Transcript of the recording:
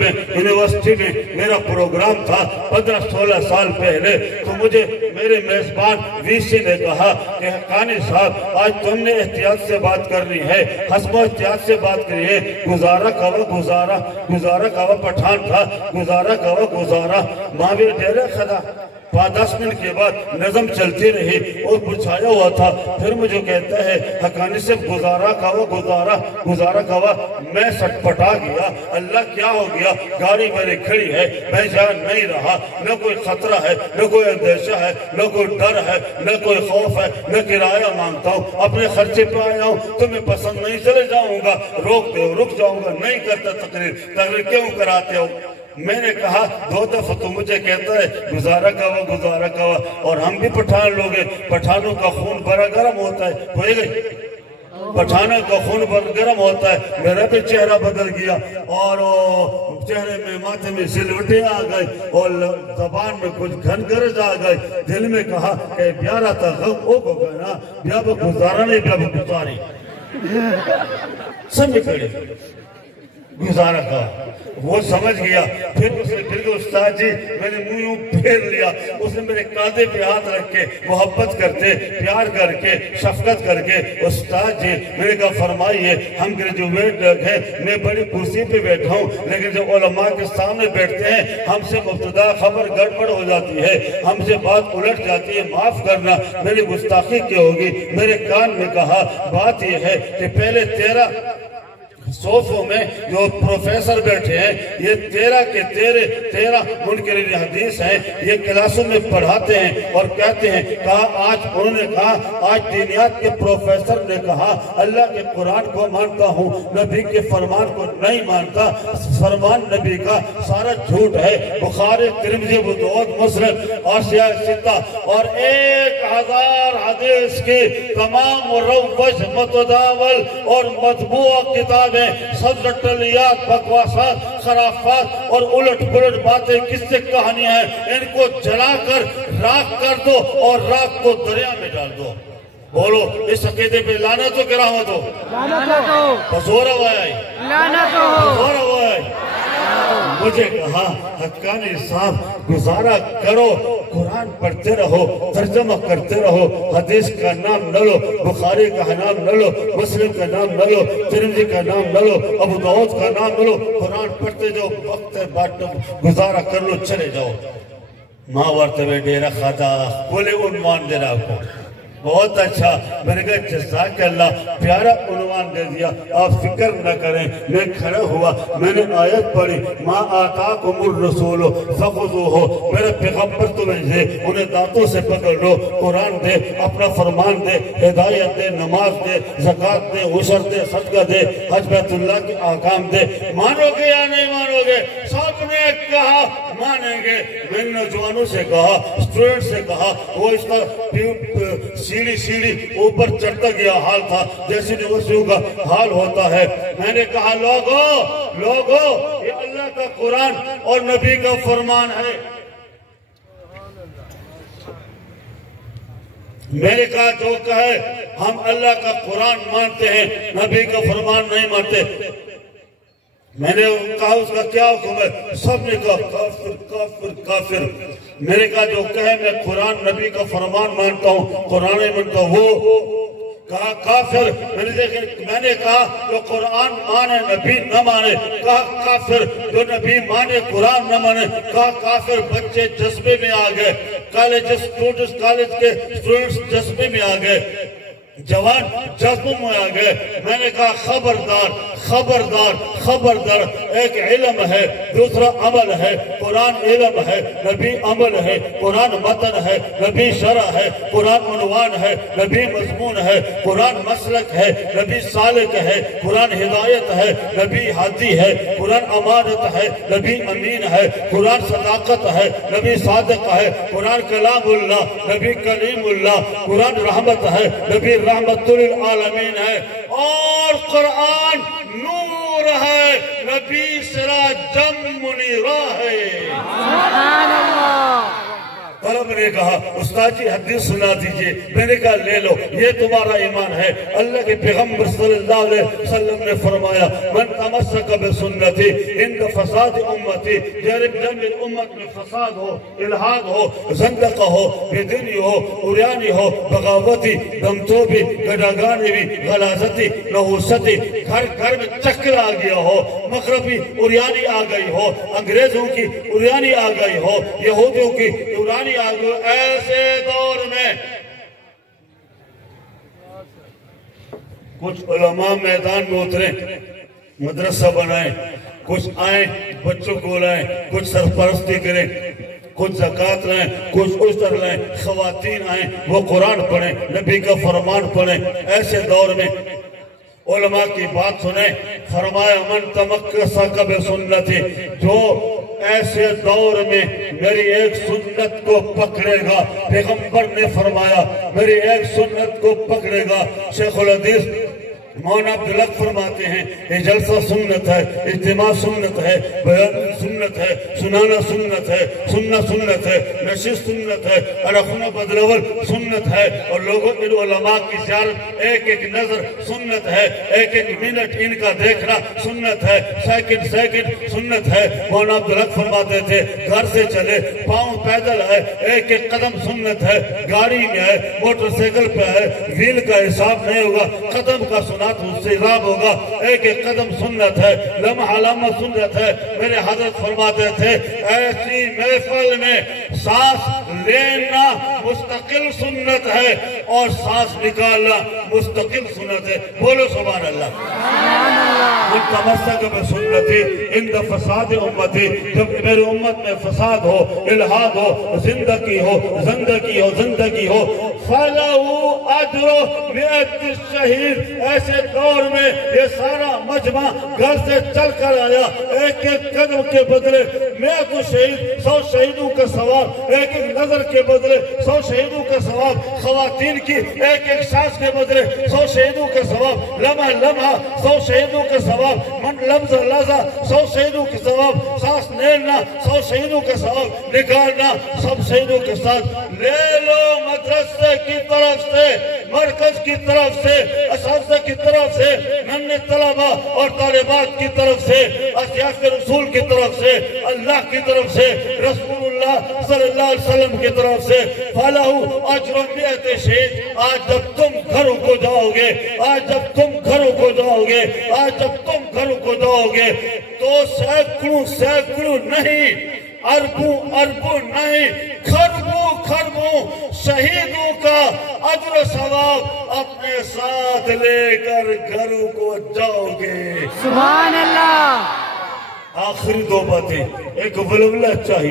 University में मेरा programme था 15-16 साल पहले, तो मुझे मेरे मेजबान वीसी ने कहा कि हक्कानी साहब आज तुमने एहतियात से बात करनी है, हस्बो एहतियात से बात करी है। गुजारा कवा गुजारा, गुजारा कवा पठान था, गुजारा कवा गुजारा मावे डेरे खदा। 5-10 मिनट के बाद नज़म चलती रही और बुझाया हुआ था। फिर मुझे कहता है हकानी से गुजारा कवा गुजारा, गुजारा कवा। मैं सटपटा गया, अल्लाह क्या हो गया? गाड़ी मेरी खड़ी है, मैं जा नहीं रहा, न कोई खतरा है, न कोई अंदेशा है, न कोई डर है, न कोई खौफ है, न किराया मांगता हूँ, अपने खर्चे पे आया हूँ, तुम्हें पसंद नहीं चले जाऊंगा, रोक दो रुक जाऊंगा, नहीं करता तकरीर क्यों कराते हो? मैंने कहा 2 दफा तो मुझे कहता है गुजारा कवा गुजारा कवा, और हम भी पठान लोग हैं, पठानों का खून बड़ा गर्म होता है, हो गई पठानों का खून बड़ा गर्म होता है। मेरा भी चेहरा बदल गया और चेहरे में माथे में सिलवटें आ गई और जबान में कुछ घन गरज आ गई। दिल में कहा कि प्यारा था ओ को कहना ब्या गुजारा नहीं ब्या गुजारी सब निकले गुजारा का। वो समझ गया। फिर उस्ताद जी मैंने मुंह यूं फेर लिया, उसने मेरे कांधे पे हाथ रख के मोहब्बत करते प्यार करके शफकत करके उस्ताद जी मैंने कहा फरमाइए हम ग्रेजुएट लोग हैं, मैं बड़ी कुर्सी पे बैठा हूँ, लेकिन जब उलमा के सामने बैठते हैं हमसे मुब्तदा खबर गड़बड़ हो जाती है, हमसे बात उलट जाती है, माफ करना मेरी गुस्ताखी क्या होगी। मेरे कान में कहा बात यह है कि पहले 13 सोफों में जो प्रोफेसर बैठे हैं ये 13 के 13 मुनकर हदीस हैं, ये क्लासों में पढ़ाते हैं और कहते हैं कहा आज उन्होंने कहा आज दीनियात के प्रोफेसर ने कहा अल्लाह के कुरान को मानता हूँ, नबी के फरमान को नहीं मानता, फरमान नबी का सारा झूठ है। बुखारी तिरमिज़ी अबू दाऊद मुस्लिम आसिया सित्ता और 1000 हदीस की तमाम मुरव्वज मुतदावल और मतबूआ किताबें सदरतलियात बकवासात खराफात और उलट पुलट बातें किससे कहानियां हैं, इनको जलाकर राख कर दो और राख को दरिया में डाल दो। बोलो इस अकीदे पे लानत हो कि रहमत हो? लानत हो। बसोरा हुआ है, लानत हो, बसोरा हुआ है। मुझे कहा हक्कानी साहब गुजारा करो, कुरान पढ़ते रहो, तर्जमा करते रहो, हदीस का नाम न लो, बुखारी का नाम न लो, मुस्लिम का नाम न लो, तिरमिज़ी का नाम न लो, अबू दाऊद का नाम न लो, कुरान पढ़ते जाओ, वक्त बाट गुजारा कर लो, चले जाओ। माँ वर्तवे डेरा खाता बोले उन्वान देना आपको बहुत अच्छा। मैंने कहा जज़ाकल्लाह प्यारा उन्वान दे दिया, आप फिक्र न करें। मैं खड़ा हुआ, मैंने आयत पढ़ी माँ आताकुमुर रसूल फखुज़ूहु, मेरे पैगंबर तुम्हें दे उन्हें दांतों से पकड़ लो, कुरान दे, अपना फरमान दे, हिदायत दे, नमाज दे, ज़कात दे, उशर दे, सदका दे, हज बैतुल्लाह के अहकाम दे। मानोगे या नहीं मानोगे? सबने कहा मानेंगे। मैंने नौजवानों से कहा, स्टूडेंट से कहा, वो इसका सीढ़ी सीढ़ी ऊपर चढ़ता गया हाल था जैसे यूनिवर्सिटियों का हाल होता है। मैंने कहा लोगो ये अल्लाह का कुरान और नबी का फरमान है। मैंने कहा जो कहे हम अल्लाह का कुरान मानते हैं, नबी का फरमान नहीं मानते। मैंने कहा उसका क्या हुक्म है? सबने कहा काफिर काफिर काफिर। मैंने कहा जो कहे मैं कुरान नबी का फरमान मानता हूँ, कुरान नहीं मानता, वो कहा काफिर। मैंने कहा जो कुरान माने नबी न माने, कहा काफिर। जो नबी माने कुरान न माने, कहा काफिर। बच्चे जज्बे में आ गए, कॉलेज के स्टूडेंट्स जज्बे में आ गए, जवान जज्बों में आ गए। मैंने कहा खबरदार खबरदार खबरदार, एक इल्म है दूसरा अमल है। कुरान इल्म है, नबी अमल है। कुरान मतन है, नबी शरह है। कुरान उन्वान है, नबी मजमून है। कुरान मसलक है, नबी सालिक है। कुरान हिदायत है, नबी हादी है। कुरान अमानत है, नबी अमीन है। कुरान सदाकत है, नबी सादिक है। कुरान कलामुल्लाह, नबी कलीमुल्लाह। कुरान रहमत है, नबी रहमतुल आलमीन है। और कुरान नूर है, नबी सिराजम मुनीरा है। طلب نے کہا استاد جی حدیث سنا دیجئے، میں نے کہا لے لو، یہ تمہارا ایمان ہے۔ اللہ کے پیغمبر صلی اللہ علیہ وسلم نے فرمایا من تمسک بسنتی عند فساد امتی، جب امت میں فساد ہو، الحاد ہو، زندقہ ہو، بدنی ہو، اوریانی ہو، بغاوتی، دمتوبی، گداگانی بھی، غلازتی، نحوستی، گھر میں چکر آ گیا ہو، مغربی اوریانی آ گئی ہو، انگریزوں کی اوریانی آ گئی ہو، یہودیوں کی اوریانی آ گئی ہو، ایسے دور میں کچھ علماء میدان میں اتریں، مدرسہ بنائیں، کچھ آئیں بچوں کو لائیں، کچھ سرپرستی کریں، کچھ زکاة لائیں، کچھ عشر لائیں، خواتین آئیں وہ قرآن پڑھیں، نبی کا فرمان پڑھیں۔ ایسے دور میں علماء کی بات سنیں، فرمایا من تمسک بسنتی، جو ایسے دور میں میری ایک سنت کو پکڑے گا، پیغمبر نے فرمایا میری ایک سنت کو پکڑے گا۔ شیخ الحدیث مولانا عبدالحق فرماتے ہیں یہ جلسہ سنت ہے، اجتماع سنت ہے، بیان سنت ہے، سنانا سنت ہے، سننا سنت ہے، نشست سنت ہے، رخنا بدلول سنت ہے، اور لوگوں ان علماء کی زیارت ایک ایک نظر سنت ہے، ایک ایک منٹ ان کا دیکھنا سنت ہے، سیکنڈ سنت ہے۔ مولانا عبدالحق فرماتے تھے گھر سے چلے پاؤں پیدل ہے، ایک ایک قدم سنت ہے، گاڑی میں ہے، موٹر سائیکل پہ ہے، ویل کا حساب نہیں ہوگا، قدم کا سنت سے حساب ہوگا، ایک ایک قدم سنت ہے، لمحہ لمحہ سنت ہے۔ میرے حضرت فرماتے تھے ایسی محفل میں سانس لینا مستقل سنت ہے اور سانس نکالنا مستقل سنت ہے۔ بولو سبحان اللہ۔ من تمسک بسنتی عند فساد امتی، جب میری امت میں فساد ہو، الحاد ہو، زندگی ہو، زندگی ہو، فَلَهُ أَجْرُ مِئَةِ الشَّهِيدِ، ایسے دور میں یہ سارا مجمع گھر سے چل کر آیا، ایک ایک قدم کے بدلے 100 شہید، 100 شہیدوں کا ثواب، ایک ایک نظر کے بدلے 100 شہیدوں کا ثواب، خواتین کی ایک ایک سانس کے بدلے 100 شہیدوں کا ثواب، لمحہ لمحہ 100 شہیدوں کا ثواب، من لمز لحظہ 100 شہیدوں کا ثواب، سانس لینا 100 شہیدوں کا ثواب، نکالنا سب شہیدوں کے ساتھ۔ لے لو مدرسے کی طرف سے، مرکز کی طرف سے، اساتذہ کی طرف سے، ننھے طلبہ اور طالبات کی طرف سے، اشیاخ رسول کی طرف سے، اللہ کی طرف سے، رسول اللہ صلی اللہ علیہ وسلم کی طرف سے، فَلَهُ أَجْرٌ مِئَةِ الشَّهِيدِ۔ آج جب تم گھروں کو جاؤ گے، آج جب تم گھروں کو جاؤ گے، آج جب تم گھروں کو جاؤ گے تو سینکڑوں نہیں، اربوں نہیں، خربوں شہیدوں کا اجر و ثواب اپنے ساتھ لے کر گھروں کو جاؤ گے۔ سبحان اللہ۔ آخری دو باتیں، ایک ولولہ چاہیے۔